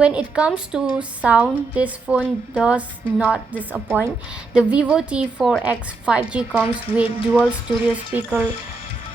when it comes to sound, this phone does not disappoint. The Vivo T4x 5G comes with dual stereo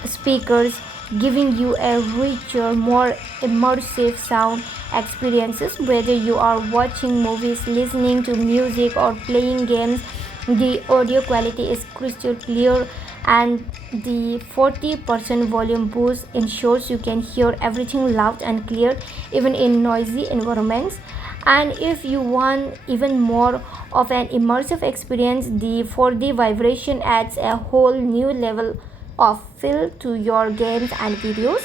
speakers, giving you a richer, more immersive sound experiences. Whether you are watching movies, listening to music, or playing games, the audio quality is crystal clear, and the 40% volume boost ensures you can hear everything loud and clear, even in noisy environments. And if you want even more of an immersive experience, the 4D vibration adds a whole new level of feel to your games and videos.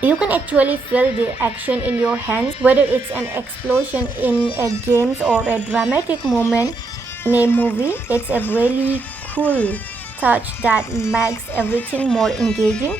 You can actually feel the action in your hands, whether it's an explosion in a game or a dramatic moment in a movie. It's a really cool touch that makes everything more engaging.